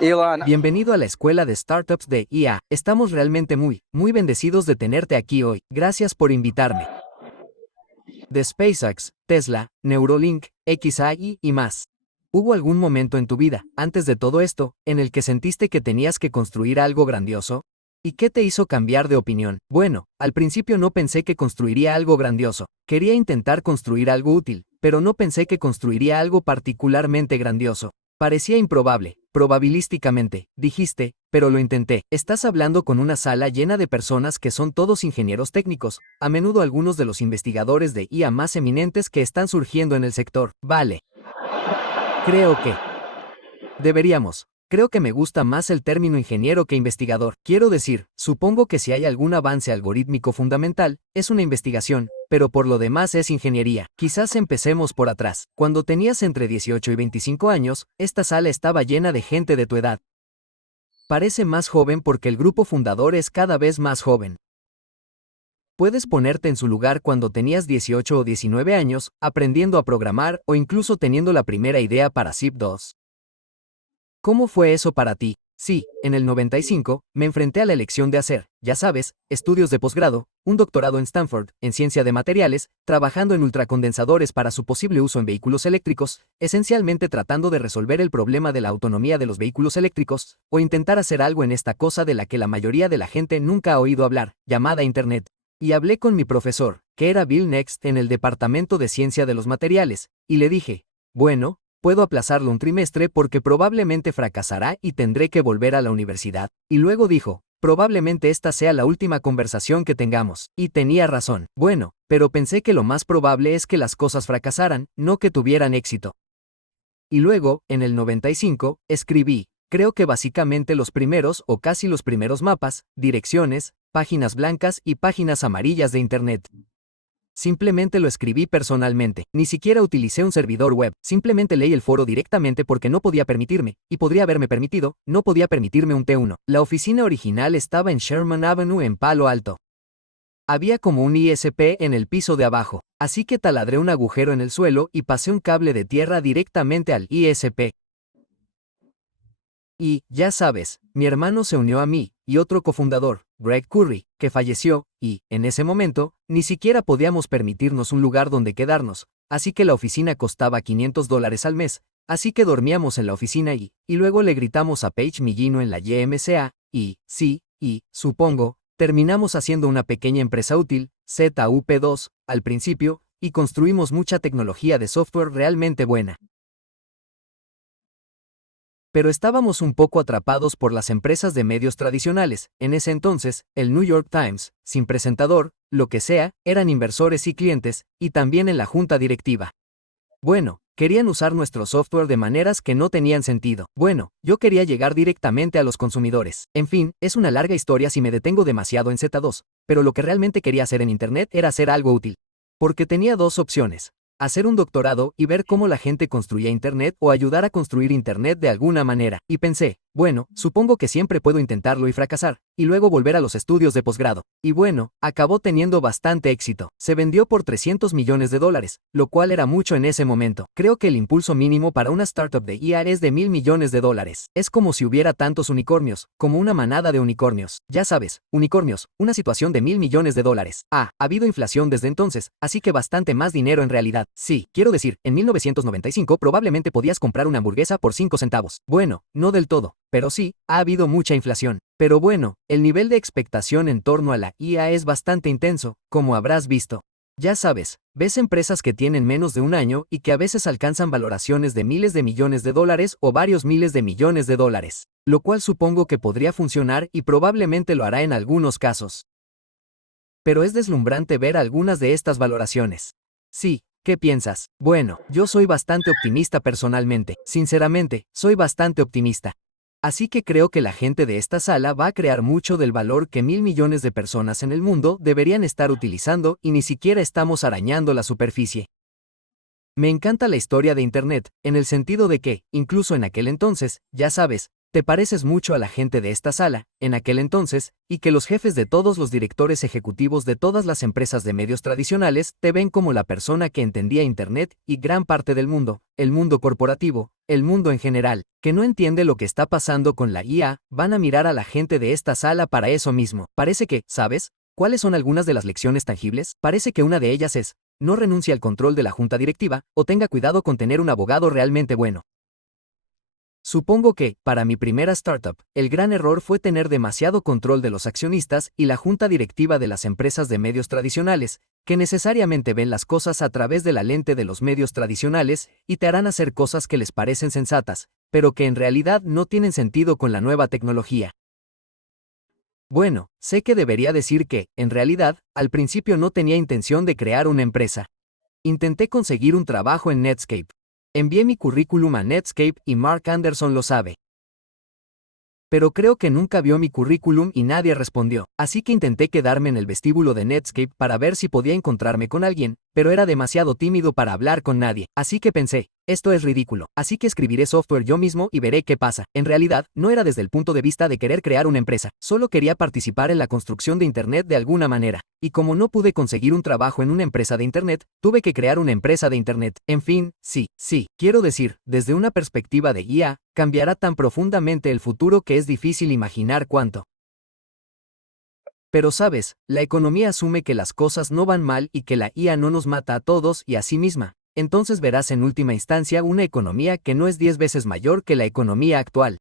Elon. Bienvenido a la escuela de startups de IA. Estamos realmente muy bendecidos de tenerte aquí hoy. Gracias por invitarme. De SpaceX, Tesla, Neuralink, XAI y más. ¿Hubo algún momento en tu vida, antes de todo esto, en el que sentiste que tenías que construir algo grandioso? ¿Y qué te hizo cambiar de opinión? Bueno, al principio no pensé que construiría algo grandioso. Quería intentar construir algo útil, pero no pensé que construiría algo particularmente grandioso. Parecía improbable, probabilísticamente, dijiste, pero lo intenté. Estás hablando con una sala llena de personas que son todos ingenieros técnicos, a menudo algunos de los investigadores de IA más eminentes que están surgiendo en el sector. Vale. Creo que Creo que me gusta más el término ingeniero que investigador. Quiero decir, supongo que si hay algún avance algorítmico fundamental, es una investigación, pero por lo demás es ingeniería. Quizás empecemos por atrás. Cuando tenías entre 18 y 25 años, esta sala estaba llena de gente de tu edad. Parece más joven porque el grupo fundador es cada vez más joven. Puedes ponerte en su lugar cuando tenías 18 o 19 años, aprendiendo a programar o incluso teniendo la primera idea para Zip2. ¿Cómo fue eso para ti? Sí, en el 95, me enfrenté a la elección de hacer, ya sabes, estudios de posgrado, un doctorado en Stanford, en ciencia de materiales, trabajando en ultracondensadores para su posible uso en vehículos eléctricos, esencialmente tratando de resolver el problema de la autonomía de los vehículos eléctricos, o intentar hacer algo en esta cosa de la que la mayoría de la gente nunca ha oído hablar, llamada Internet. Y hablé con mi profesor, que era Bill Next en el departamento de ciencia de los materiales, y le dije, bueno, puedo aplazarlo un trimestre porque probablemente fracasará y tendré que volver a la universidad. Y luego dijo, probablemente esta sea la última conversación que tengamos. Y tenía razón. Bueno, pero pensé que lo más probable es que las cosas fracasaran, no que tuvieran éxito. Y luego, en el 95, escribí, creo que básicamente los primeros o casi los primeros mapas, direcciones, páginas blancas y páginas amarillas de Internet. Simplemente lo escribí personalmente, ni siquiera utilicé un servidor web, simplemente leí el foro directamente porque no podía permitirme, y podría haberme permitido, no podía permitirme un T1. La oficina original estaba en Sherman Avenue en Palo Alto. Había como un ISP en el piso de abajo, así que taladré un agujero en el suelo y pasé un cable de tierra directamente al ISP. Y, ya sabes, mi hermano se unió a mí, y otro cofundador, Greg Curry, que falleció, y, en ese momento, ni siquiera podíamos permitirnos un lugar donde quedarnos, así que la oficina costaba $500 al mes, así que dormíamos en la oficina y luego le gritamos a Paige Millino en la YMCA, supongo, terminamos haciendo una pequeña empresa útil, ZUP2, al principio, y construimos mucha tecnología de software realmente buena. Pero estábamos un poco atrapados por las empresas de medios tradicionales. En ese entonces, el New York Times, sin presentador, lo que sea, eran inversores y clientes, y también en la junta directiva. Bueno, querían usar nuestro software de maneras que no tenían sentido. Bueno, yo quería llegar directamente a los consumidores. En fin, es una larga historia si me detengo demasiado en Z2, pero lo que realmente quería hacer en Internet era hacer algo útil. Porque tenía dos opciones. Hacer un doctorado y ver cómo la gente construía Internet o ayudar a construir Internet de alguna manera. Y pensé, bueno, supongo que siempre puedo intentarlo y fracasar, y luego volver a los estudios de posgrado. Y bueno, acabó teniendo bastante éxito. Se vendió por $300 millones, lo cual era mucho en ese momento. Creo que el impulso mínimo para una startup de IA es de $1,000 millones. Es como si hubiera tantos unicornios, como una manada de unicornios. Ya sabes, unicornios, una situación de $1,000 millones. Ha habido inflación desde entonces, así que bastante más dinero en realidad. Sí, quiero decir, en 1995 probablemente podías comprar una hamburguesa por 5 centavos. Bueno, no del todo, pero sí, ha habido mucha inflación. Pero bueno, el nivel de expectación en torno a la IA es bastante intenso, como habrás visto. Ya sabes, ves empresas que tienen menos de un año y que a veces alcanzan valoraciones de miles de millones de dólares o varios miles de millones de dólares, lo cual supongo que podría funcionar y probablemente lo hará en algunos casos. Pero es deslumbrante ver algunas de estas valoraciones. Sí. ¿Qué piensas? Bueno, yo soy bastante optimista personalmente. Sinceramente, soy bastante optimista. Así que creo que la gente de esta sala va a crear mucho del valor que 1,000 millones de personas en el mundo deberían estar utilizando y ni siquiera estamos arañando la superficie. Me encanta la historia de Internet, en el sentido de que, incluso en aquel entonces, ya sabes, Te pareces mucho a la gente de esta sala, en aquel entonces, y que los jefes de todos los directores ejecutivos de todas las empresas de medios tradicionales te ven como la persona que entendía Internet y gran parte del mundo, el mundo corporativo, el mundo en general, que no entiende lo que está pasando con la IA, van a mirar a la gente de esta sala para eso mismo. Parece que, ¿sabes? ¿Cuáles son algunas de las lecciones tangibles? Parece que una de ellas es, no renuncie al control de la junta directiva, o tenga cuidado con tener un abogado realmente bueno. Supongo que, para mi primera startup, el gran error fue tener demasiado control de los accionistas y la junta directiva de las empresas de medios tradicionales, que necesariamente ven las cosas a través de la lente de los medios tradicionales y te harán hacer cosas que les parecen sensatas, pero que en realidad no tienen sentido con la nueva tecnología. Bueno, sé que debería decir que, en realidad, al principio no tenía intención de crear una empresa. Intenté conseguir un trabajo en Netscape. Envié mi currículum a Netscape y Mark Anderson lo sabe. Pero creo que nunca vio mi currículum y nadie respondió, así que intenté quedarme en el vestíbulo de Netscape para ver si podía encontrarme con alguien, pero era demasiado tímido para hablar con nadie, así que pensé, esto es ridículo, así que escribiré software yo mismo y veré qué pasa. En realidad, no era desde el punto de vista de querer crear una empresa, solo quería participar en la construcción de Internet de alguna manera, y como no pude conseguir un trabajo en una empresa de Internet, tuve que crear una empresa de Internet. En fin, sí, quiero decir, desde una perspectiva de IA, cambiará tan profundamente el futuro que es difícil imaginar cuánto. Pero sabes, la economía asume que las cosas no van mal y que la IA no nos mata a todos y a sí misma. Entonces verás en última instancia una economía que no es 10 veces mayor que la economía actual.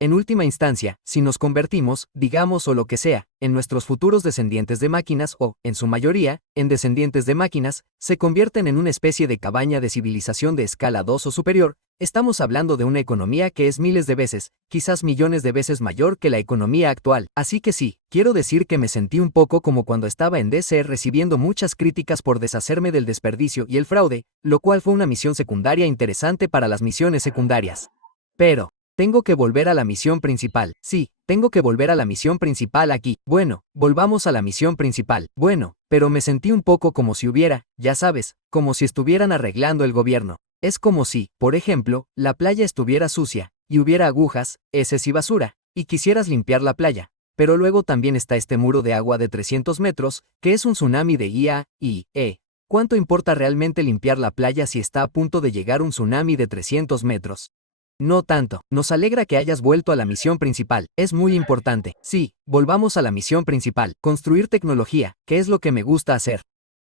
En última instancia, si nos convertimos, digamos o lo que sea, en nuestros futuros descendientes de máquinas o, en su mayoría, en descendientes de máquinas, se convierten en una especie de cabaña de civilización de escala 2 o superior, estamos hablando de una economía que es miles de veces, quizás millones de veces mayor que la economía actual. Así que sí, quiero decir que me sentí un poco como cuando estaba en DC recibiendo muchas críticas por deshacerme del desperdicio y el fraude, lo cual fue una misión secundaria interesante para las misiones secundarias. Pero tengo que volver a la misión principal. Sí, tengo que volver a la misión principal aquí. Bueno, volvamos a la misión principal. Bueno, pero me sentí un poco como si hubiera, ya sabes, como si estuvieran arreglando el gobierno. Es como si, por ejemplo, la playa estuviera sucia, y hubiera agujas, heces y basura, y quisieras limpiar la playa. Pero luego también está este muro de agua de 300 metros, que es un tsunami de ¿Cuánto importa realmente limpiar la playa si está a punto de llegar un tsunami de 300 metros? No tanto. Nos alegra que hayas vuelto a la misión principal. Es muy importante. Sí, volvamos a la misión principal. Construir tecnología, que es lo que me gusta hacer.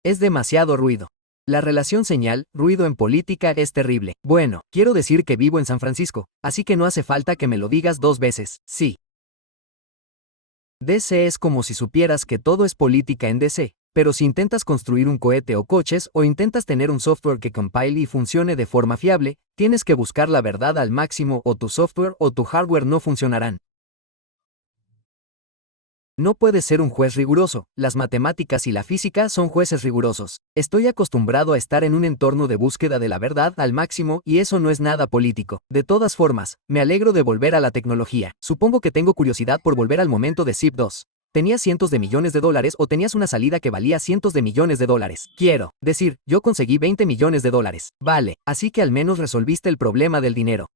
Es demasiado ruido. La relación señal-ruido en política es terrible. Bueno, quiero decir que vivo en San Francisco, así que no hace falta que me lo digas 2 veces. Sí. DC es como si supieras que todo es política en DC. Pero si intentas construir un cohete o coches o intentas tener un software que compile y funcione de forma fiable, tienes que buscar la verdad al máximo o tu software o tu hardware no funcionarán. No puedes ser un juez riguroso, las matemáticas y la física son jueces rigurosos. Estoy acostumbrado a estar en un entorno de búsqueda de la verdad al máximo y eso no es nada político. De todas formas, me alegro de volver a la tecnología. Supongo que tengo curiosidad por volver al momento de Zip2. ¿Tenías cientos de millones de dólares o tenías una salida que valía cientos de millones de dólares? Quiero decir, yo conseguí 20 millones de dólares. Vale, así que al menos resolviste el problema del dinero.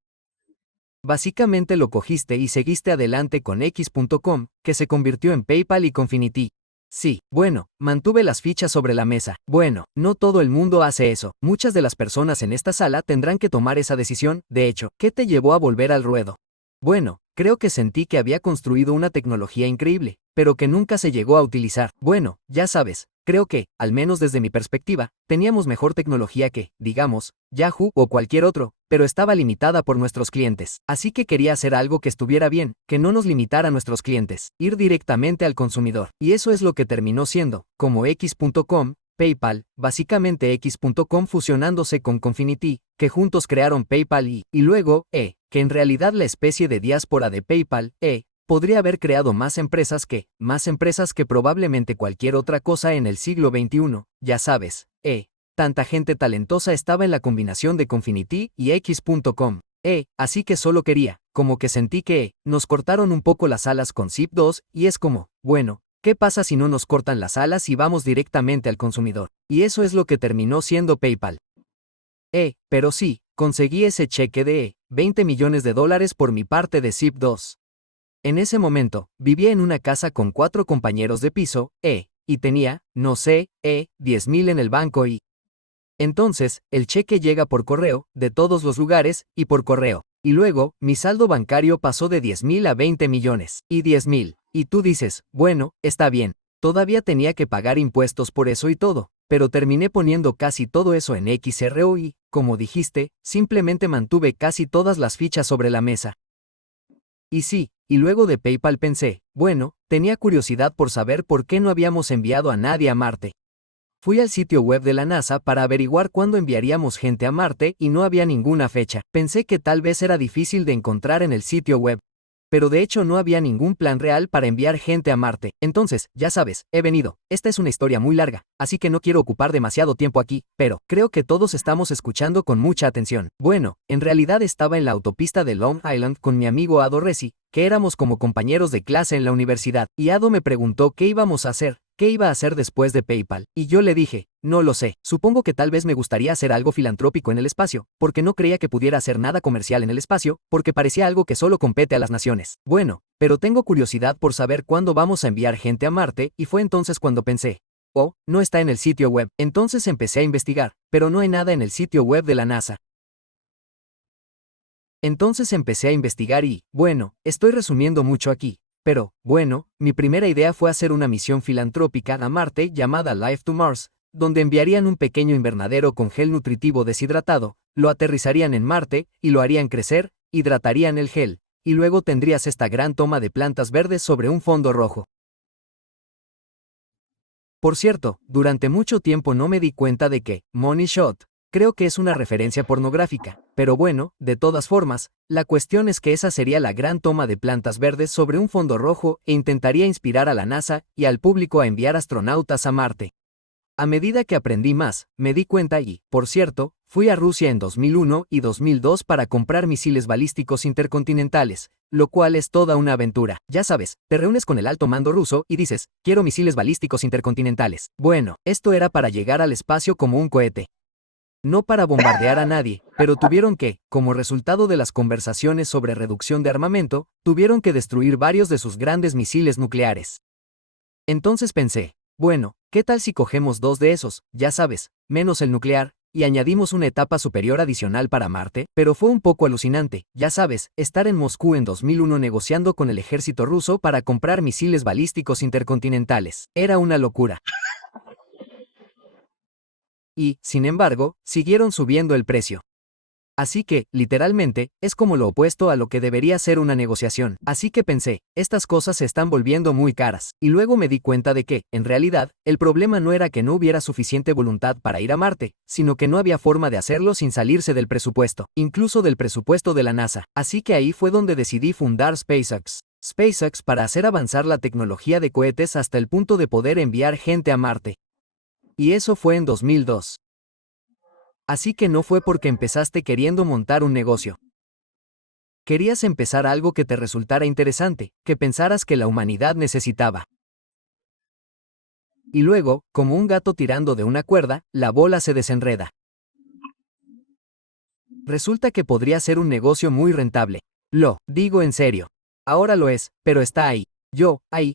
Básicamente lo cogiste y seguiste adelante con X.com, que se convirtió en PayPal y Confinity. Sí, bueno, mantuve las fichas sobre la mesa. Bueno, no todo el mundo hace eso. Muchas de las personas en esta sala tendrán que tomar esa decisión. De hecho, ¿qué te llevó a volver al ruedo? Bueno, creo que sentí que había construido una tecnología increíble, pero que nunca se llegó a utilizar. Bueno, ya sabes, creo que, al menos desde mi perspectiva, teníamos mejor tecnología que, digamos, Yahoo o cualquier otro, pero estaba limitada por nuestros clientes. Así que quería hacer algo que estuviera bien, que no nos limitara a nuestros clientes, ir directamente al consumidor. Y eso es lo que terminó siendo, como X.com, PayPal, básicamente X.com fusionándose con Confinity, que juntos crearon PayPal y luego, que en realidad la especie de diáspora de PayPal, podría haber creado más empresas que probablemente cualquier otra cosa en el siglo XXI, ya sabes, tanta gente talentosa estaba en la combinación de Confinity y X.com, así que solo quería, como que sentí que, nos cortaron un poco las alas con Zip2 y es como, bueno, ¿qué pasa si no nos cortan las alas y vamos directamente al consumidor? Y eso es lo que terminó siendo PayPal. Pero sí, conseguí ese cheque de $20 millones por mi parte de SIP-2. En ese momento, vivía en una casa con 4 compañeros de piso, y tenía, no sé, 10,000 en el banco y... Entonces, el cheque llega por correo, de todos los lugares, y por correo. Y luego, mi saldo bancario pasó de 10,000 a 20 millones, y 10,000. Y tú dices, bueno, está bien. Todavía tenía que pagar impuestos por eso y todo, pero terminé poniendo casi todo eso en XRO y, como dijiste, simplemente mantuve casi todas las fichas sobre la mesa. Y sí, y luego de PayPal pensé, bueno, tenía curiosidad por saber por qué no habíamos enviado a nadie a Marte. Fui al sitio web de la NASA para averiguar cuándo enviaríamos gente a Marte y no había ninguna fecha. Pensé que tal vez era difícil de encontrar en el sitio web. Pero de hecho no había ningún plan real para enviar gente a Marte. Entonces, ya sabes, he venido. Esta es una historia muy larga, así que no quiero ocupar demasiado tiempo aquí, pero creo que todos estamos escuchando con mucha atención. Bueno, en realidad estaba en la autopista de Long Island con mi amigo Ado Resi, que éramos como compañeros de clase en la universidad, y Ado me preguntó qué íbamos a hacer. ¿Qué iba a hacer después de PayPal? Y yo le dije, no lo sé, supongo que tal vez me gustaría hacer algo filantrópico en el espacio, porque no creía que pudiera hacer nada comercial en el espacio, porque parecía algo que solo compete a las naciones. Bueno, pero tengo curiosidad por saber cuándo vamos a enviar gente a Marte, y fue entonces cuando pensé, oh, no está en el sitio web. Entonces empecé a investigar, pero no hay nada en el sitio web de la NASA. Entonces empecé a investigar y, bueno, estoy resumiendo mucho aquí. Pero, bueno, mi primera idea fue hacer una misión filantrópica a Marte llamada Life to Mars, donde enviarían un pequeño invernadero con gel nutritivo deshidratado, lo aterrizarían en Marte, y lo harían crecer, hidratarían el gel, y luego tendrías esta gran toma de plantas verdes sobre un fondo rojo. Por cierto, durante mucho tiempo no me di cuenta de que, Money Shot, creo que es una referencia pornográfica, pero bueno, de todas formas, la cuestión es que esa sería la gran toma de plantas verdes sobre un fondo rojo e intentaría inspirar a la NASA y al público a enviar astronautas a Marte. A medida que aprendí más, me di cuenta y, por cierto, fui a Rusia en 2001 y 2002 para comprar misiles balísticos intercontinentales, lo cual es toda una aventura. Ya sabes, te reúnes con el alto mando ruso y dices, quiero misiles balísticos intercontinentales. Bueno, esto era para llegar al espacio como un cohete. No para bombardear a nadie, pero tuvieron que, como resultado de las conversaciones sobre reducción de armamento, tuvieron que destruir varios de sus grandes misiles nucleares. Entonces pensé, bueno, ¿qué tal si cogemos 2 de esos, ya sabes, menos el nuclear, y añadimos una etapa superior adicional para Marte? Pero fue un poco alucinante, ya sabes, estar en Moscú en 2001 negociando con el ejército ruso para comprar misiles balísticos intercontinentales. Era una locura. Y, sin embargo, siguieron subiendo el precio. Así que, literalmente, es como lo opuesto a lo que debería ser una negociación. Así que pensé, estas cosas se están volviendo muy caras. Y luego me di cuenta de que, en realidad, el problema no era que no hubiera suficiente voluntad para ir a Marte, sino que no había forma de hacerlo sin salirse del presupuesto, incluso del presupuesto de la NASA. Así que ahí fue donde decidí fundar SpaceX. SpaceX para hacer avanzar la tecnología de cohetes hasta el punto de poder enviar gente a Marte. Y eso fue en 2002. Así que no fue porque empezaste queriendo montar un negocio. Querías empezar algo que te resultara interesante, que pensaras que la humanidad necesitaba. Y luego, como un gato tirando de una cuerda, la bola se desenreda. Resulta que podría ser un negocio muy rentable. Lo digo en serio. Ahora lo es, pero está ahí.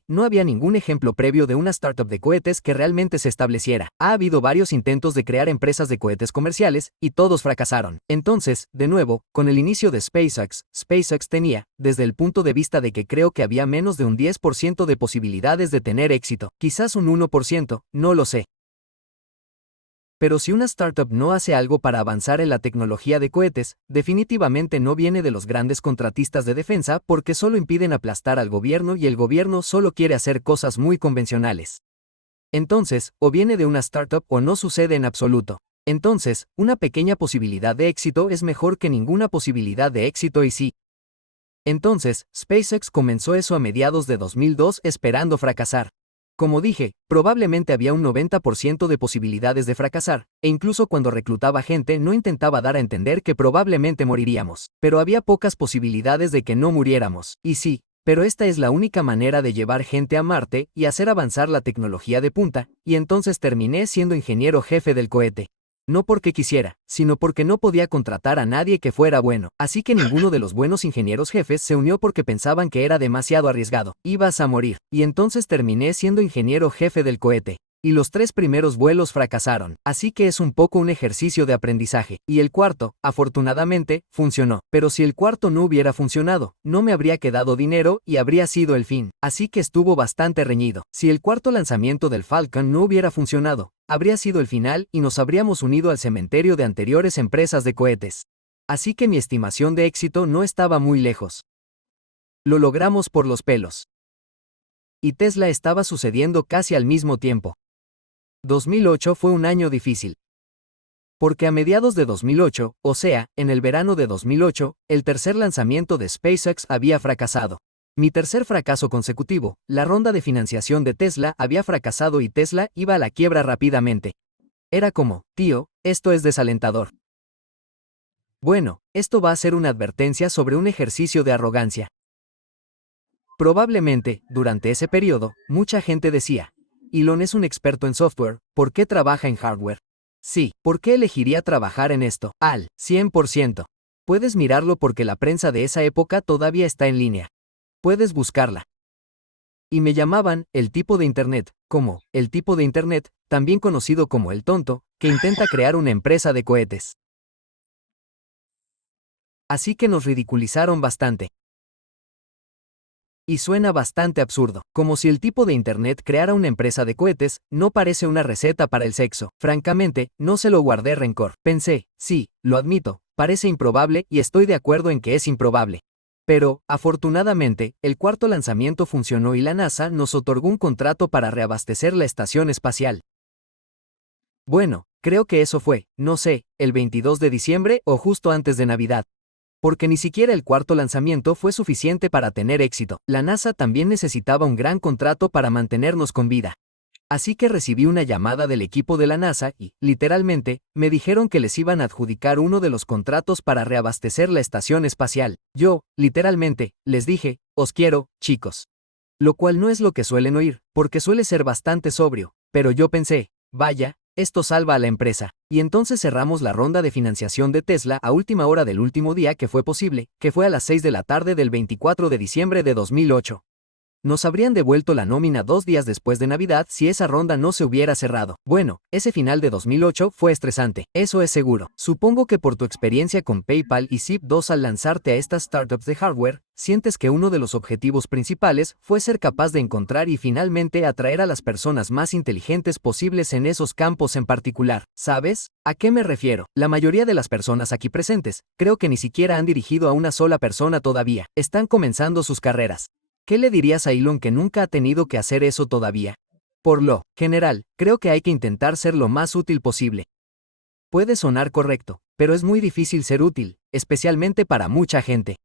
No había ningún ejemplo previo de una startup de cohetes que realmente se estableciera. Ha habido varios intentos de crear empresas de cohetes comerciales, y todos fracasaron. Entonces, de nuevo, con el inicio de SpaceX tenía, desde el punto de vista de que creo que había menos de un 10% de posibilidades de tener éxito. Quizás un 1%, no lo sé. Pero si una startup no hace algo para avanzar en la tecnología de cohetes, definitivamente no viene de los grandes contratistas de defensa porque solo impiden aplastar al gobierno y el gobierno solo quiere hacer cosas muy convencionales. Entonces, o viene de una startup o no sucede en absoluto. Entonces, una pequeña posibilidad de éxito es mejor que ninguna posibilidad de éxito y sí. Entonces, SpaceX comenzó eso a mediados de 2002 esperando fracasar. Como dije, probablemente había un 90% de posibilidades de fracasar, e incluso cuando reclutaba gente no intentaba dar a entender que probablemente moriríamos, pero había pocas posibilidades de que no muriéramos, y sí, pero esta es la única manera de llevar gente a Marte y hacer avanzar la tecnología de punta, y entonces terminé siendo ingeniero jefe del cohete. No porque quisiera, sino porque no podía contratar a nadie que fuera bueno. Así que ninguno de los buenos ingenieros jefes se unió porque pensaban que era demasiado arriesgado. Ibas a morir. Y entonces terminé siendo ingeniero jefe del cohete. Y los 3 primeros vuelos fracasaron, así que es un poco un ejercicio de aprendizaje. Y el cuarto, afortunadamente, funcionó. Pero si el cuarto no hubiera funcionado, no me habría quedado dinero y habría sido el fin. Así que estuvo bastante reñido. Si el cuarto lanzamiento del Falcon no hubiera funcionado, habría sido el final y nos habríamos unido al cementerio de anteriores empresas de cohetes. Así que mi estimación de éxito no estaba muy lejos. Lo logramos por los pelos. Y Tesla estaba sucediendo casi al mismo tiempo. 2008 fue un año difícil. Porque a mediados de 2008, o sea, en el verano de 2008, el tercer lanzamiento de SpaceX había fracasado. Mi tercer fracaso consecutivo, la ronda de financiación de Tesla había fracasado y Tesla iba a la quiebra rápidamente. Era como, tío, esto es desalentador. Bueno, esto va a ser una advertencia sobre un ejercicio de arrogancia. Probablemente, durante ese periodo, mucha gente decía, Elon es un experto en software, ¿por qué trabaja en hardware? Sí, ¿por qué elegiría trabajar en esto? Al 100%. Puedes mirarlo porque la prensa de esa época todavía está en línea. Puedes buscarla. Y me llamaban el tipo de Internet, como el tipo de Internet, también conocido como el tonto, que intenta crear una empresa de cohetes. Así que nos ridiculizaron bastante. Y suena bastante absurdo, como si el tipo de Internet creara una empresa de cohetes, no parece una receta para el sexo. Francamente, no se lo guardé rencor. Pensé, sí, lo admito, parece improbable y estoy de acuerdo en que es improbable. Pero, afortunadamente, el cuarto lanzamiento funcionó y la NASA nos otorgó un contrato para reabastecer la estación espacial. Bueno, creo que eso fue, no sé, el 22 de diciembre o justo antes de Navidad. Porque ni siquiera el cuarto lanzamiento fue suficiente para tener éxito. La NASA también necesitaba un gran contrato para mantenernos con vida. Así que recibí una llamada del equipo de la NASA y, literalmente, me dijeron que les iban a adjudicar uno de los contratos para reabastecer la estación espacial. Yo, literalmente, les dije, os quiero, chicos. Lo cual no es lo que suelen oír, porque suele ser bastante sobrio, pero yo pensé, vaya, esto salva a la empresa. Y entonces cerramos la ronda de financiación de Tesla a última hora del último día que fue posible, que fue a las 6 de la tarde del 24 de diciembre de 2008. Nos habrían devuelto la nómina 2 días después de Navidad si esa ronda no se hubiera cerrado. Bueno, ese final de 2008 fue estresante, eso es seguro. Supongo que por tu experiencia con PayPal y Zip2 al lanzarte a estas startups de hardware, sientes que uno de los objetivos principales fue ser capaz de encontrar y finalmente atraer a las personas más inteligentes posibles en esos campos en particular. ¿Sabes? ¿A qué me refiero? La mayoría de las personas aquí presentes, creo que ni siquiera han dirigido a una sola persona todavía. Están comenzando sus carreras. ¿Qué le dirías a Elon que nunca ha tenido que hacer eso todavía? Por lo general, creo que hay que intentar ser lo más útil posible. Puede sonar correcto, pero es muy difícil ser útil, especialmente para mucha gente.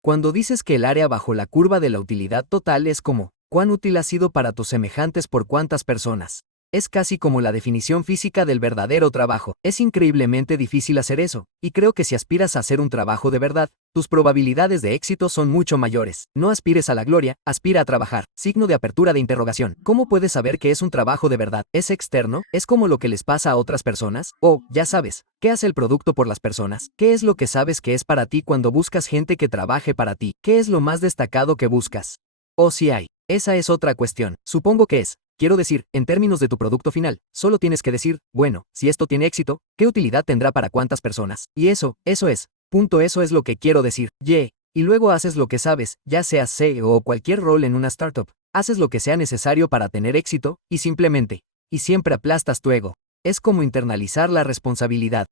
Cuando dices que el área bajo la curva de la utilidad total es como, ¿cuán útil ha sido para tus semejantes por cuántas personas? Es casi como la definición física del verdadero trabajo. Es increíblemente difícil hacer eso, y creo que si aspiras a hacer un trabajo de verdad, tus probabilidades de éxito son mucho mayores. No aspires a la gloria, aspira a trabajar. Signo de apertura de interrogación. ¿Cómo puedes saber que es un trabajo de verdad? ¿Es externo? ¿Es como lo que les pasa a otras personas? O, ya sabes, ¿qué hace el producto por las personas? ¿Qué es lo que sabes que es para ti cuando buscas gente que trabaje para ti? ¿Qué es lo más destacado que buscas? O si hay. Esa es otra cuestión. Supongo que es. Quiero decir, en términos de tu producto final, solo tienes que decir, bueno, si esto tiene éxito, ¿qué utilidad tendrá para cuántas personas? Y eso es. Punto, eso es lo que quiero decir. Y luego haces lo que sabes, ya seas CEO o cualquier rol en una startup. Haces lo que sea necesario para tener éxito, y simplemente. Y siempre aplastas tu ego. Es como internalizar la responsabilidad.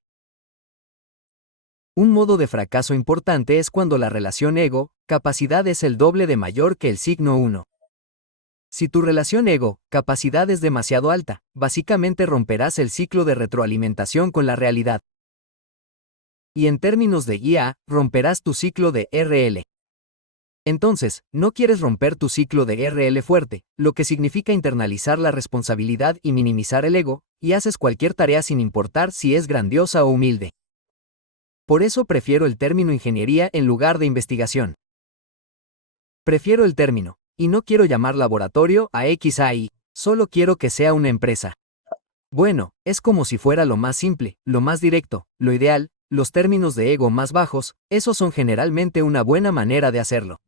Un modo de fracaso importante es cuando la relación ego-capacidad es el doble de mayor que el signo 1. Si tu relación ego-capacidad es demasiado alta, básicamente romperás el ciclo de retroalimentación con la realidad. Y en términos de IA, romperás tu ciclo de RL. Entonces, no quieres romper tu ciclo de RL fuerte, lo que significa internalizar la responsabilidad y minimizar el ego, y haces cualquier tarea sin importar si es grandiosa o humilde. Por eso prefiero el término ingeniería en lugar de investigación. Prefiero el término. Y no quiero llamar laboratorio a XAI, solo quiero que sea una empresa. Bueno, es como si fuera lo más simple, lo más directo, lo ideal, los términos de ego más bajos, esos son generalmente una buena manera de hacerlo.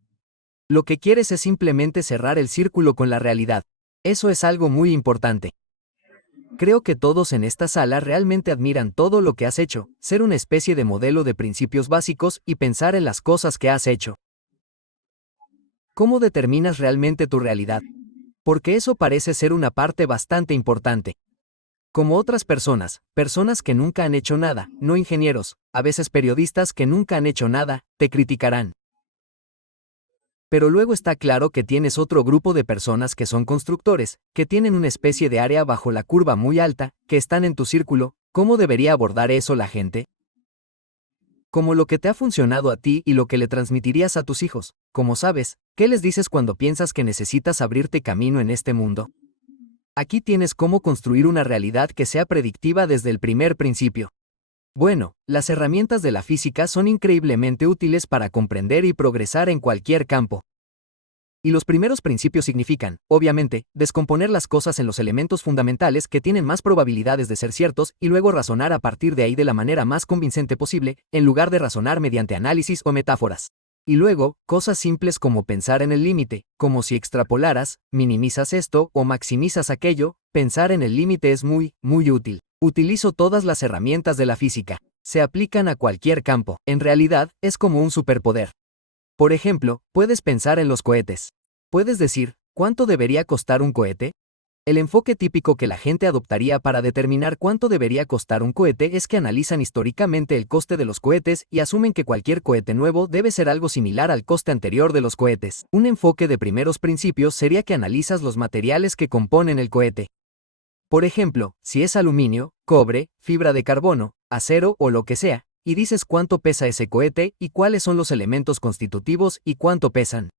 Lo que quieres es simplemente cerrar el círculo con la realidad. Eso es algo muy importante. Creo que todos en esta sala realmente admiran todo lo que has hecho, ser una especie de modelo de principios básicos y pensar en las cosas que has hecho. ¿Cómo determinas realmente tu realidad? Porque eso parece ser una parte bastante importante. Como otras personas, personas que nunca han hecho nada, no ingenieros, a veces periodistas que nunca han hecho nada, te criticarán. Pero luego está claro que tienes otro grupo de personas que son constructores, que tienen una especie de área bajo la curva muy alta, que están en tu círculo. ¿Cómo debería abordar eso la gente? Como lo que te ha funcionado a ti y lo que le transmitirías a tus hijos. Como sabes, ¿qué les dices cuando piensas que necesitas abrirte camino en este mundo? Aquí tienes cómo construir una realidad que sea predictiva desde el primer principio. Bueno, las herramientas de la física son increíblemente útiles para comprender y progresar en cualquier campo. Y los primeros principios significan, obviamente, descomponer las cosas en los elementos fundamentales que tienen más probabilidades de ser ciertos y luego razonar a partir de ahí de la manera más convincente posible, en lugar de razonar mediante análisis o metáforas. Y luego, cosas simples como pensar en el límite, como si extrapolaras, minimizas esto o maximizas aquello, pensar en el límite es muy, muy útil. Utilizo todas las herramientas de la física. Se aplican a cualquier campo. En realidad, es como un superpoder. Por ejemplo, puedes pensar en los cohetes. Puedes decir, ¿cuánto debería costar un cohete? El enfoque típico que la gente adoptaría para determinar cuánto debería costar un cohete es que analizan históricamente el coste de los cohetes y asumen que cualquier cohete nuevo debe ser algo similar al coste anterior de los cohetes. Un enfoque de primeros principios sería que analizas los materiales que componen el cohete. Por ejemplo, si es aluminio, cobre, fibra de carbono, acero o lo que sea, y dices cuánto pesa ese cohete y cuáles son los elementos constitutivos y cuánto pesan.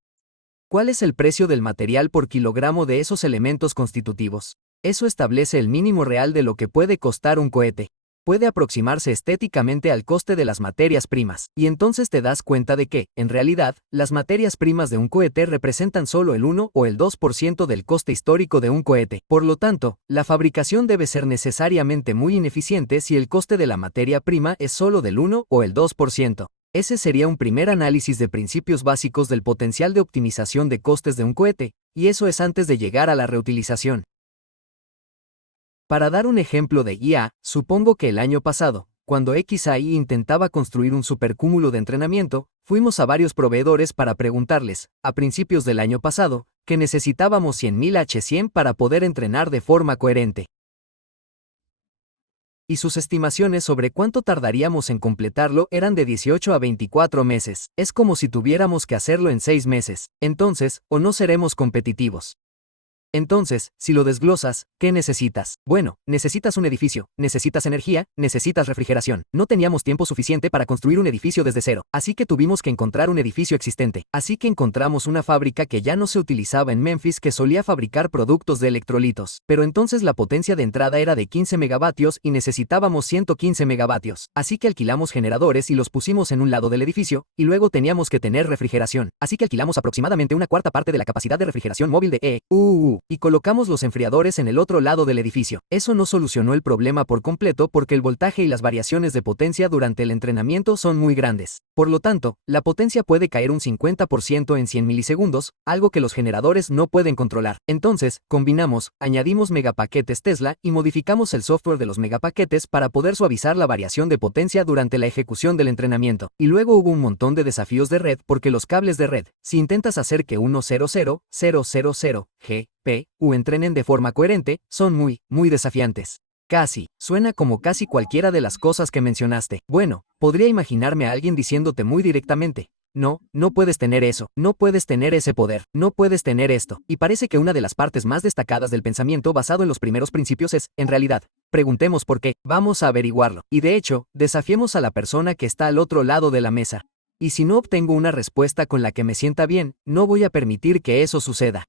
¿Cuál es el precio del material por kilogramo de esos elementos constitutivos? Eso establece el mínimo real de lo que puede costar un cohete. Puede aproximarse estéticamente al coste de las materias primas, y entonces te das cuenta de que, en realidad, las materias primas de un cohete representan solo el 1 o el 2% del coste histórico de un cohete. Por lo tanto, la fabricación debe ser necesariamente muy ineficiente si el coste de la materia prima es solo del 1 o el 2%. Ese sería un primer análisis de principios básicos del potencial de optimización de costes de un cohete, y eso es antes de llegar a la reutilización. Para dar un ejemplo de IA, supongo que el año pasado, cuando XAI intentaba construir un supercúmulo de entrenamiento, fuimos a varios proveedores para preguntarles, a principios del año pasado, que necesitábamos 100.000 H100 para poder entrenar de forma coherente. Y sus estimaciones sobre cuánto tardaríamos en completarlo eran de 18 a 24 meses. Es como si tuviéramos que hacerlo en 6 meses. Entonces, o no seremos competitivos. Entonces, si lo desglosas, ¿qué necesitas? Bueno, necesitas un edificio, necesitas energía, necesitas refrigeración. No teníamos tiempo suficiente para construir un edificio desde cero, así que tuvimos que encontrar un edificio existente. Así que encontramos una fábrica que ya no se utilizaba en Memphis que solía fabricar productos de electrolitos. Pero entonces la potencia de entrada era de 15 megavatios y necesitábamos 115 megavatios. Así que alquilamos generadores y los pusimos en un lado del edificio, y luego teníamos que tener refrigeración. Así que alquilamos aproximadamente una cuarta parte de la capacidad de refrigeración móvil de y colocamos los enfriadores en el otro lado del edificio. Eso no solucionó el problema por completo porque el voltaje y las variaciones de potencia durante el entrenamiento son muy grandes. Por lo tanto, la potencia puede caer un 50% en 100 milisegundos, algo que los generadores no pueden controlar. Entonces, combinamos, añadimos megapaquetes Tesla y modificamos el software de los megapaquetes para poder suavizar la variación de potencia durante la ejecución del entrenamiento. Y luego hubo un montón de desafíos de red porque los cables de red, si intentas hacer que 100,000 G entrenen de forma coherente, son muy desafiantes. Casi, suena como casi cualquiera de las cosas que mencionaste. Bueno, podría imaginarme a alguien diciéndote muy directamente, no puedes tener eso, no puedes tener ese poder, no puedes tener esto. Y parece que una de las partes más destacadas del pensamiento basado en los primeros principios es, en realidad, preguntemos por qué, vamos a averiguarlo. Y de hecho, desafiemos a la persona que está al otro lado de la mesa. Y si no obtengo una respuesta con la que me sienta bien, no voy a permitir que eso suceda.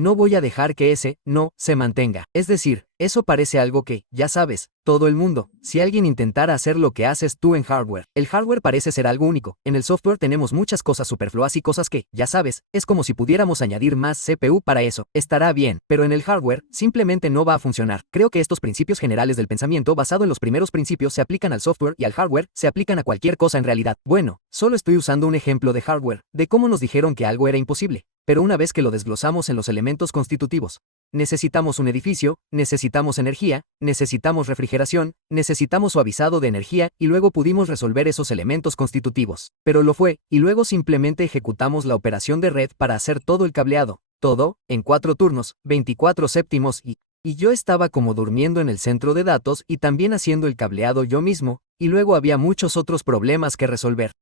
no voy a dejar que ese no se mantenga. Es decir, eso parece algo que, ya sabes, todo el mundo. Si alguien intentara hacer lo que haces tú en hardware, el hardware parece ser algo único. En el software tenemos muchas cosas superfluas y cosas que, ya sabes, es como si pudiéramos añadir más CPU para eso. Estará bien, pero en el hardware simplemente no va a funcionar. Creo que estos principios generales del pensamiento basado en los primeros principios se aplican al software y al hardware, se aplican a cualquier cosa en realidad. Bueno, solo estoy usando un ejemplo de hardware, de cómo nos dijeron que algo era imposible. Pero una vez que lo desglosamos en los elementos constitutivos, necesitamos un edificio, necesitamos energía, necesitamos refrigeración, necesitamos suavizado de energía y luego pudimos resolver esos elementos constitutivos. Pero lo fue, y luego simplemente ejecutamos la operación de red para hacer todo el cableado, todo, en 4 turnos, 24 séptimos y yo estaba como durmiendo en el centro de datos y también haciendo el cableado yo mismo, y luego había muchos otros problemas que resolver.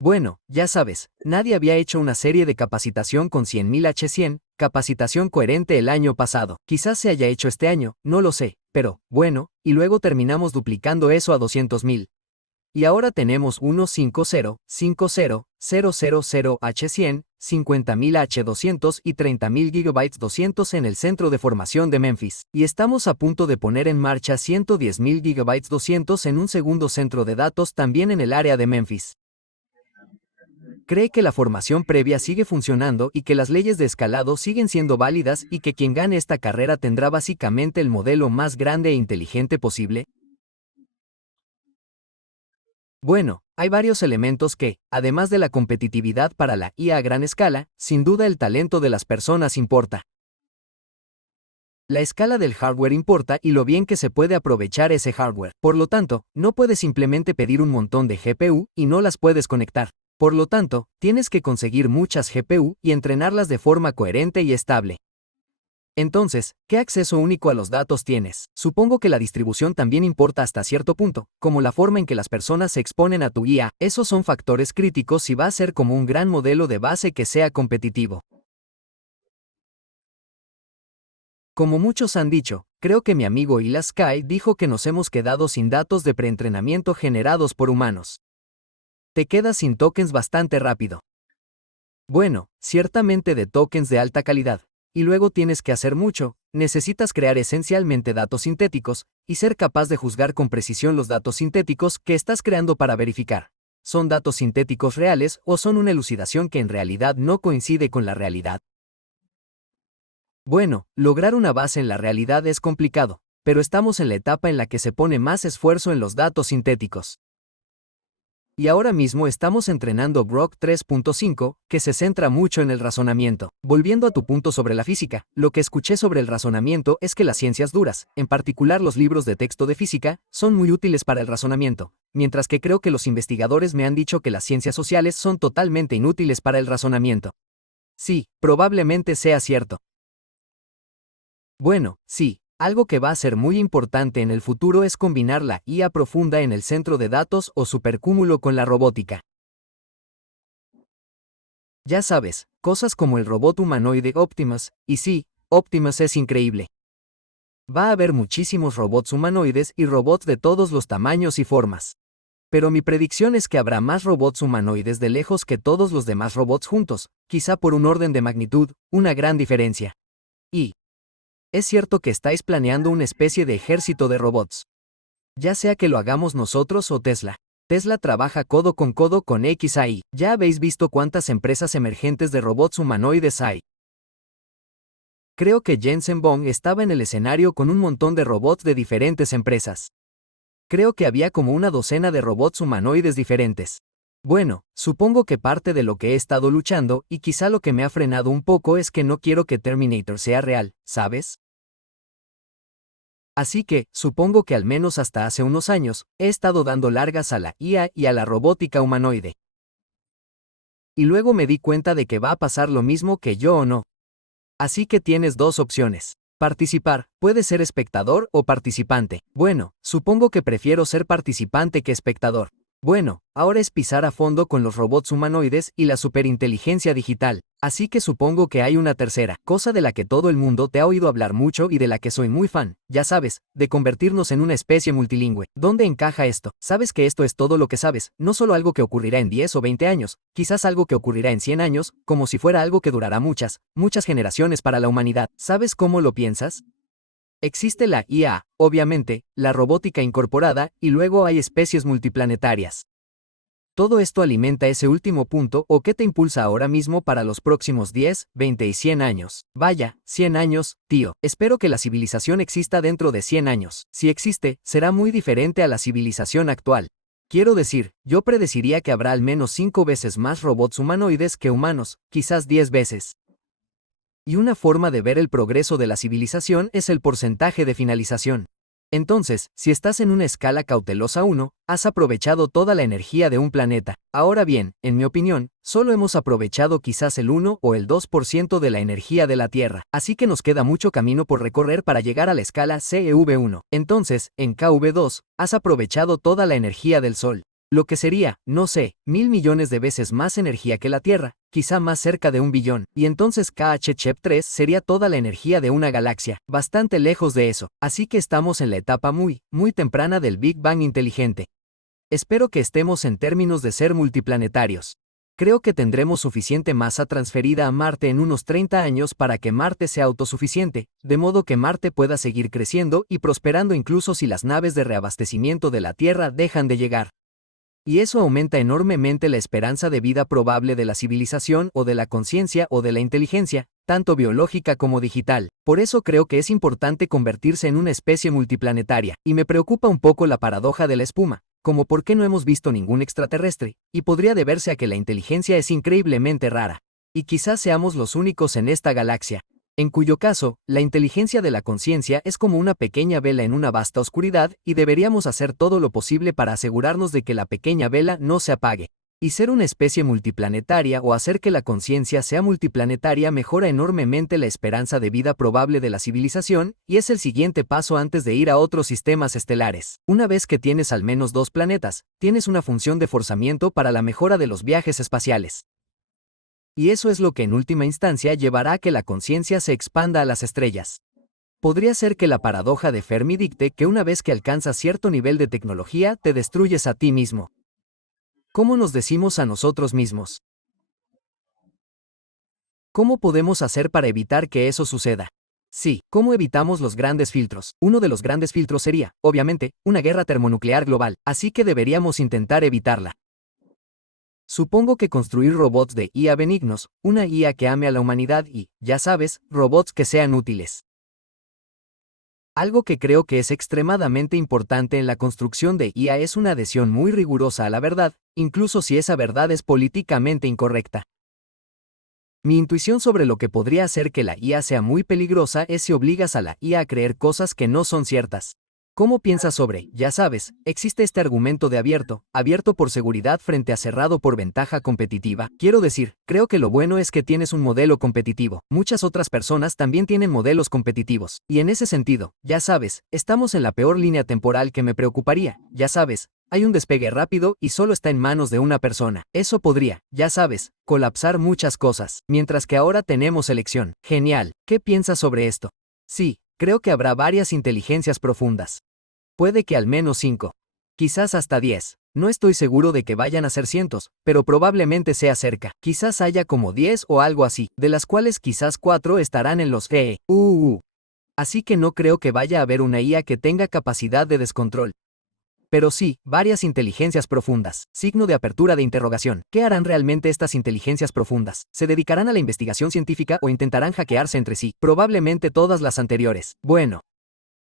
Bueno, ya sabes, nadie había hecho una serie de capacitación con 100.000 H100, capacitación coherente el año pasado. Quizás se haya hecho este año, no lo sé, pero, bueno, y luego terminamos duplicando eso a 200.000. Y ahora tenemos 150, 50, 000 H100, 50.000 H200 y 30.000 GB 200 en el centro de formación de Memphis. Y estamos a punto de poner en marcha 110.000 GB 200 en un segundo centro de datos también en el área de Memphis. Cree que la formación previa sigue funcionando y que las leyes de escalado siguen siendo válidas y que quien gane esta carrera tendrá básicamente el modelo más grande e inteligente posible. Bueno, hay varios elementos que, además de la competitividad para la IA a gran escala, sin duda el talento de las personas importa. La escala del hardware importa y lo bien que se puede aprovechar ese hardware. Por lo tanto, no puedes simplemente pedir un montón de GPU y no las puedes conectar. Por lo tanto, tienes que conseguir muchas GPU y entrenarlas de forma coherente y estable. Entonces, ¿qué acceso único a los datos tienes? Supongo que la distribución también importa hasta cierto punto, como la forma en que las personas se exponen a tu IA. Esos son factores críticos si va a ser como un gran modelo de base que sea competitivo. Como muchos han dicho, creo que mi amigo Ila Sky dijo que nos hemos quedado sin datos de preentrenamiento generados por humanos. Te quedas sin tokens bastante rápido. Bueno, ciertamente de tokens de alta calidad. Y luego tienes que hacer mucho, necesitas crear esencialmente datos sintéticos, y ser capaz de juzgar con precisión los datos sintéticos que estás creando para verificar. ¿Son datos sintéticos reales o son una elucidación que en realidad no coincide con la realidad? Bueno, lograr una base en la realidad es complicado, pero estamos en la etapa en la que se pone más esfuerzo en los datos sintéticos. Y ahora mismo estamos entrenando Grok 3.5, que se centra mucho en el razonamiento. Volviendo a tu punto sobre la física, lo que escuché sobre el razonamiento es que las ciencias duras, en particular los libros de texto de física, son muy útiles para el razonamiento, mientras que creo que los investigadores me han dicho que las ciencias sociales son totalmente inútiles para el razonamiento. Sí, probablemente sea cierto. Bueno, sí. Algo que va a ser muy importante en el futuro es combinar la IA profunda en el centro de datos o supercúmulo con la robótica. Ya sabes, cosas como el robot humanoide Optimus, y sí, Optimus es increíble. Va a haber muchísimos robots humanoides y robots de todos los tamaños y formas. Pero mi predicción es que habrá más robots humanoides de lejos que todos los demás robots juntos, quizá por un orden de magnitud, una gran diferencia. Y es cierto que estáis planeando una especie de ejército de robots. Ya sea que lo hagamos nosotros o Tesla. Tesla trabaja codo con XAI. Ya habéis visto cuántas empresas emergentes de robots humanoides hay. Creo que Jensen Huang estaba en el escenario con un montón de robots de diferentes empresas. Creo que había como una docena de robots humanoides diferentes. Bueno, supongo que parte de lo que he estado luchando, y quizá lo que me ha frenado un poco es que no quiero que Terminator sea real, ¿sabes? Así que, supongo que al menos hasta hace unos años, he estado dando largas a la IA y a la robótica humanoide. Y luego me di cuenta de que va a pasar lo mismo que yo o no. Así que tienes dos opciones. Participar, puede ser espectador o participante. Bueno, supongo que prefiero ser participante que espectador. Bueno, ahora es pisar a fondo con los robots humanoides y la superinteligencia digital. Así que supongo que hay una tercera, cosa de la que todo el mundo te ha oído hablar mucho y de la que soy muy fan, ya sabes, de convertirnos en una especie multilingüe. ¿Dónde encaja esto? Sabes que esto es todo lo que sabes, no solo algo que ocurrirá en 10 o 20 años, quizás algo que ocurrirá en 100 años, como si fuera algo que durará muchas generaciones para la humanidad. ¿Sabes cómo lo piensas? Existe la IA, obviamente, la robótica incorporada, y luego hay especies multiplanetarias. Todo esto alimenta ese último punto o qué te impulsa ahora mismo para los próximos 10, 20 y 100 años. Vaya, 100 años, tío. Espero que la civilización exista dentro de 100 años. Si existe, será muy diferente a la civilización actual. Quiero decir, yo predeciría que habrá al menos 5 veces más robots humanoides que humanos, quizás 10 veces. Y una forma de ver el progreso de la civilización es el porcentaje de finalización. Entonces, si estás en una escala cautelosa 1, has aprovechado toda la energía de un planeta. Ahora bien, en mi opinión, solo hemos aprovechado quizás el 1 o el 2% de la energía de la Tierra, así que nos queda mucho camino por recorrer para llegar a la escala CEV1. Entonces, en KV2, has aprovechado toda la energía del Sol. Lo que sería, no sé, 1.000 millones de veces más energía que la Tierra, quizá más cerca de 1 billón, y entonces KHChep3 sería toda la energía de una galaxia, bastante lejos de eso, así que estamos en la etapa muy temprana del Big Bang inteligente. Espero que estemos en términos de ser multiplanetarios. Creo que tendremos suficiente masa transferida a Marte en unos 30 años para que Marte sea autosuficiente, de modo que Marte pueda seguir creciendo y prosperando incluso si las naves de reabastecimiento de la Tierra dejan de llegar. Y eso aumenta enormemente la esperanza de vida probable de la civilización o de la conciencia o de la inteligencia, tanto biológica como digital. Por eso creo que es importante convertirse en una especie multiplanetaria, y me preocupa un poco la paradoja de la espuma, como por qué no hemos visto ningún extraterrestre, y podría deberse a que la inteligencia es increíblemente rara. Y quizás seamos los únicos en esta galaxia. En cuyo caso, la inteligencia de la conciencia es como una pequeña vela en una vasta oscuridad y deberíamos hacer todo lo posible para asegurarnos de que la pequeña vela no se apague. Y ser una especie multiplanetaria o hacer que la conciencia sea multiplanetaria mejora enormemente la esperanza de vida probable de la civilización y es el siguiente paso antes de ir a otros sistemas estelares. Una vez que tienes al menos 2 planetas, tienes una función de forzamiento para la mejora de los viajes espaciales. Y eso es lo que en última instancia llevará a que la conciencia se expanda a las estrellas. Podría ser que la paradoja de Fermi dicte que una vez que alcanzas cierto nivel de tecnología te destruyes a ti mismo. ¿Cómo nos decimos a nosotros mismos? ¿Cómo podemos hacer para evitar que eso suceda? Sí, ¿cómo evitamos los grandes filtros? Uno de los grandes filtros sería, obviamente, una guerra termonuclear global, así que deberíamos intentar evitarla. Supongo que construir robots de IA benignos, una IA que ame a la humanidad y, ya sabes, robots que sean útiles. Algo que creo que es extremadamente importante en la construcción de IA es una adhesión muy rigurosa a la verdad, incluso si esa verdad es políticamente incorrecta. Mi intuición sobre lo que podría hacer que la IA sea muy peligrosa es si obligas a la IA a creer cosas que no son ciertas. ¿Cómo piensas sobre, ya sabes, existe este argumento de abierto por seguridad frente a cerrado por ventaja competitiva? Quiero decir, creo que lo bueno es que tienes un modelo competitivo. Muchas otras personas también tienen modelos competitivos. Y en ese sentido, ya sabes, estamos en la peor línea temporal que me preocuparía. Ya sabes, hay un despegue rápido y solo está en manos de una persona. Eso podría, ya sabes, colapsar muchas cosas. Mientras que ahora tenemos elección. Genial. ¿Qué piensas sobre esto? Sí, creo que habrá varias inteligencias profundas. Puede que al menos 5. Quizás hasta 10. No estoy seguro de que vayan a ser cientos, pero probablemente sea cerca. Quizás haya como 10 o algo así, de las cuales quizás 4 estarán en los Así que no creo que vaya a haber una IA que tenga capacidad de descontrol. Pero sí, varias inteligencias profundas. Signo de apertura de interrogación. ¿Qué harán realmente estas inteligencias profundas? ¿Se dedicarán a la investigación científica o intentarán hackearse entre sí? Probablemente todas las anteriores. Bueno.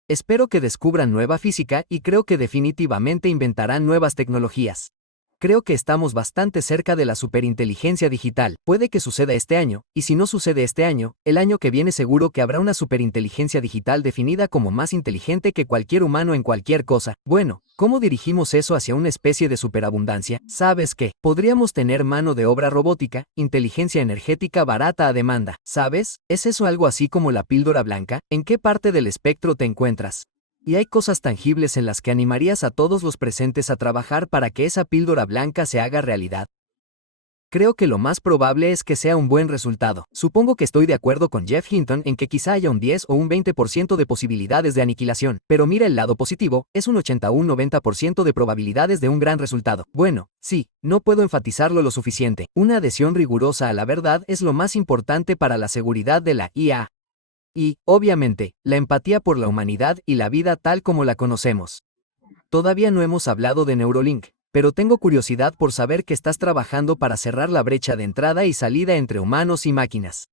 Espero que descubran nueva física y creo que definitivamente inventarán nuevas tecnologías. Creo que estamos bastante cerca de la superinteligencia digital. Puede que suceda este año, y si no sucede este año, el año que viene seguro que habrá una superinteligencia digital definida como más inteligente que cualquier humano en cualquier cosa. Bueno, ¿cómo dirigimos eso hacia una especie de superabundancia? ¿Sabes qué? Podríamos tener mano de obra robótica, inteligencia energética barata a demanda. ¿Sabes? ¿Es eso algo así como la píldora blanca? ¿En qué parte del espectro te encuentras? Y hay cosas tangibles en las que animarías a todos los presentes a trabajar para que esa píldora blanca se haga realidad. Creo que lo más probable es que sea un buen resultado. Supongo que estoy de acuerdo con Jeff Hinton en que quizá haya un 10 o un 20% de posibilidades de aniquilación, pero mira el lado positivo, es un 80 o un 90% de probabilidades de un gran resultado. Bueno, sí, no puedo enfatizarlo lo suficiente. Una adhesión rigurosa a la verdad es lo más importante para la seguridad de la IA. Y, obviamente, la empatía por la humanidad y la vida tal como la conocemos. Todavía no hemos hablado de Neuralink, pero tengo curiosidad por saber que estás trabajando para cerrar la brecha de entrada y salida entre humanos y máquinas.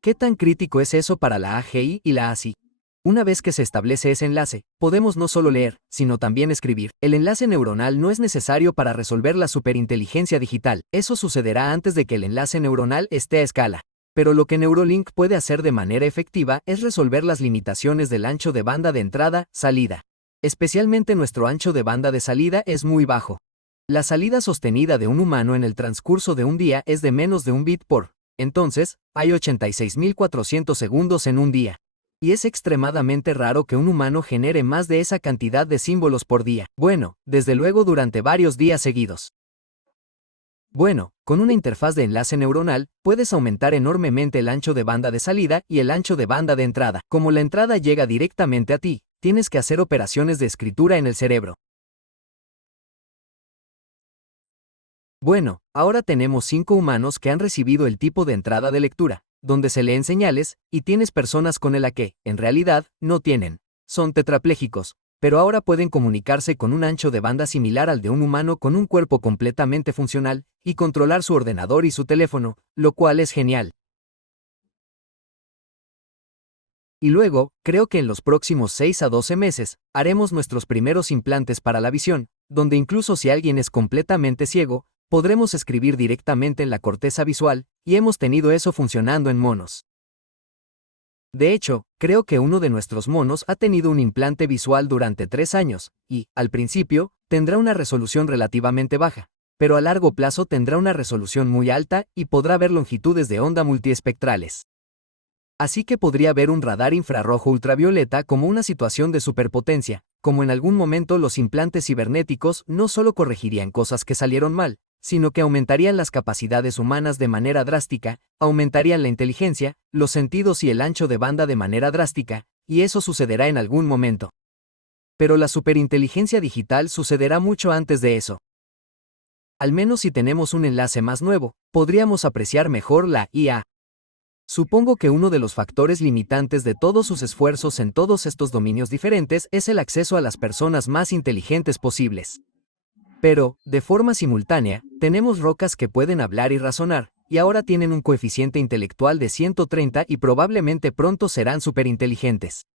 ¿Qué tan crítico es eso para la AGI y la ASI? Una vez que se establece ese enlace, podemos no solo leer, sino también escribir. El enlace neuronal no es necesario para resolver la superinteligencia digital, eso sucederá antes de que el enlace neuronal esté a escala. Pero lo que Neuralink puede hacer de manera efectiva es resolver las limitaciones del ancho de banda de entrada-salida. Especialmente nuestro ancho de banda de salida es muy bajo. La salida sostenida de un humano en el transcurso de un día es de menos de un bit por. Entonces, hay 86.400 segundos en un día. Y es extremadamente raro que un humano genere más de esa cantidad de símbolos por día. Bueno, desde luego durante varios días seguidos. Bueno, con una interfaz de enlace neuronal, puedes aumentar enormemente el ancho de banda de salida y el ancho de banda de entrada. Como la entrada llega directamente a ti, tienes que hacer operaciones de escritura en el cerebro. Bueno, ahora tenemos 5 humanos que han recibido el tipo de entrada de lectura, donde se leen señales, y tienes personas con el que, en realidad, no tienen. Son tetraplégicos, pero ahora pueden comunicarse con un ancho de banda similar al de un humano con un cuerpo completamente funcional, y controlar su ordenador y su teléfono, lo cual es genial. Y luego, creo que en los próximos 6 a 12 meses, haremos nuestros primeros implantes para la visión, donde incluso si alguien es completamente ciego, podremos escribir directamente en la corteza visual, y hemos tenido eso funcionando en monos. De hecho, creo que uno de nuestros monos ha tenido un implante visual durante 3 años, y, al principio, tendrá una resolución relativamente baja, pero a largo plazo tendrá una resolución muy alta y podrá ver longitudes de onda multiespectrales. Así que podría ver un radar infrarrojo ultravioleta como una situación de superpotencia, como en algún momento los implantes cibernéticos no solo corregirían cosas que salieron mal, sino que aumentarían las capacidades humanas de manera drástica, aumentarían la inteligencia, los sentidos y el ancho de banda de manera drástica, y eso sucederá en algún momento. Pero la superinteligencia digital sucederá mucho antes de eso. Al menos si tenemos un enlace más nuevo, podríamos apreciar mejor la IA. Supongo que uno de los factores limitantes de todos sus esfuerzos en todos estos dominios diferentes es el acceso a las personas más inteligentes posibles. Pero, de forma simultánea, tenemos rocas que pueden hablar y razonar, y ahora tienen un coeficiente intelectual de 130 y probablemente pronto serán superinteligentes.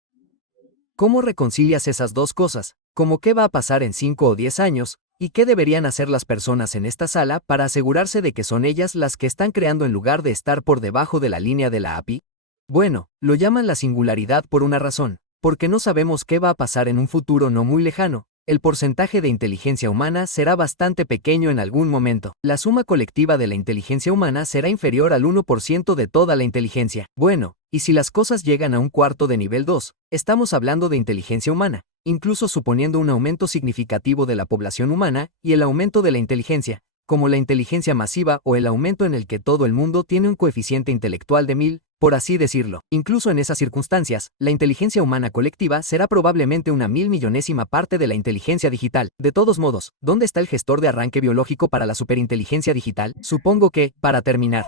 ¿Cómo reconcilias esas dos cosas? ¿Cómo qué va a pasar en 5 o 10 años? ¿Y qué deberían hacer las personas en esta sala para asegurarse de que son ellas las que están creando en lugar de estar por debajo de la línea de la API? Bueno, lo llaman la singularidad por una razón, porque no sabemos qué va a pasar en un futuro no muy lejano. El porcentaje de inteligencia humana será bastante pequeño en algún momento. La suma colectiva de la inteligencia humana será inferior al 1% de toda la inteligencia. Bueno, y si las cosas llegan a un cuarto de nivel 2, estamos hablando de inteligencia humana, incluso suponiendo un aumento significativo de la población humana y el aumento de la inteligencia, como la inteligencia masiva o el aumento en el que todo el mundo tiene un coeficiente intelectual de 1000, por así decirlo. Incluso en esas circunstancias, la inteligencia humana colectiva será probablemente una 1000.000.000ésima parte de la inteligencia digital. De todos modos, ¿dónde está el gestor de arranque biológico para la superinteligencia digital? Supongo que, para terminar,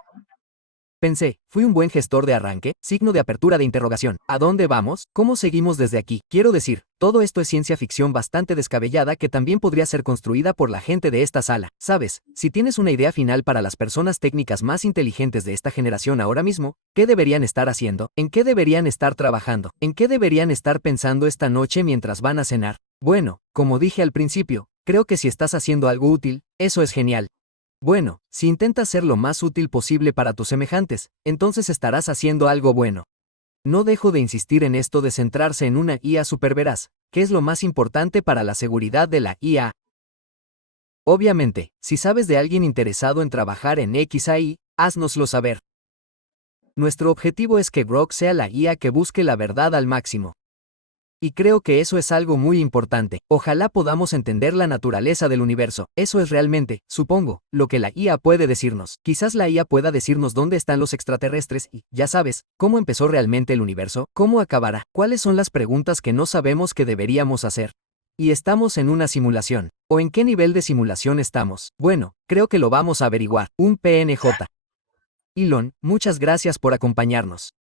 pensé, ¿fui un buen gestor de arranque? Signo de apertura de interrogación. ¿A dónde vamos? ¿Cómo seguimos desde aquí? Quiero decir, todo esto es ciencia ficción bastante descabellada que también podría ser construida por la gente de esta sala. ¿Sabes? Si tienes una idea final para las personas técnicas más inteligentes de esta generación ahora mismo, ¿qué deberían estar haciendo? ¿En qué deberían estar trabajando? ¿En qué deberían estar pensando esta noche mientras van a cenar? Bueno, como dije al principio, creo que si estás haciendo algo útil, eso es genial. Bueno, si intentas ser lo más útil posible para tus semejantes, entonces estarás haciendo algo bueno. No dejo de insistir en esto de centrarse en una IA superveraz, que es lo más importante para la seguridad de la IA. Obviamente, si sabes de alguien interesado en trabajar en XAI, háznoslo saber. Nuestro objetivo es que Grok sea la IA que busque la verdad al máximo. Y creo que eso es algo muy importante. Ojalá podamos entender la naturaleza del universo. Eso es realmente, supongo, lo que la IA puede decirnos. Quizás la IA pueda decirnos dónde están los extraterrestres y, ya sabes, cómo empezó realmente el universo, cómo acabará, cuáles son las preguntas que no sabemos que deberíamos hacer. ¿Y estamos en una simulación? ¿O en qué nivel de simulación estamos? Bueno, creo que lo vamos a averiguar. Un PNJ. Elon, muchas gracias por acompañarnos.